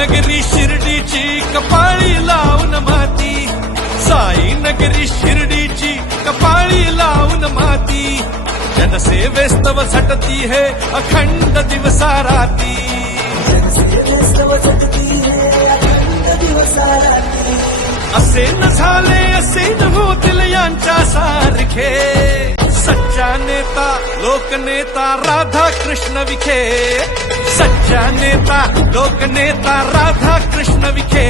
नगरी शिर्डीची कपाळी लावून माती, साई नगरी शिर्डीची कपाळी लावून माती, जनसेवेस्तव झटती है अखंड दिवसा राती, असे न झाले असे न होतील यांच्या सारखे, सच्चा नेता लोकनेता राधा कृष्ण विखे, सच्चा नेता लोकनेता राधा कृष्ण विखे.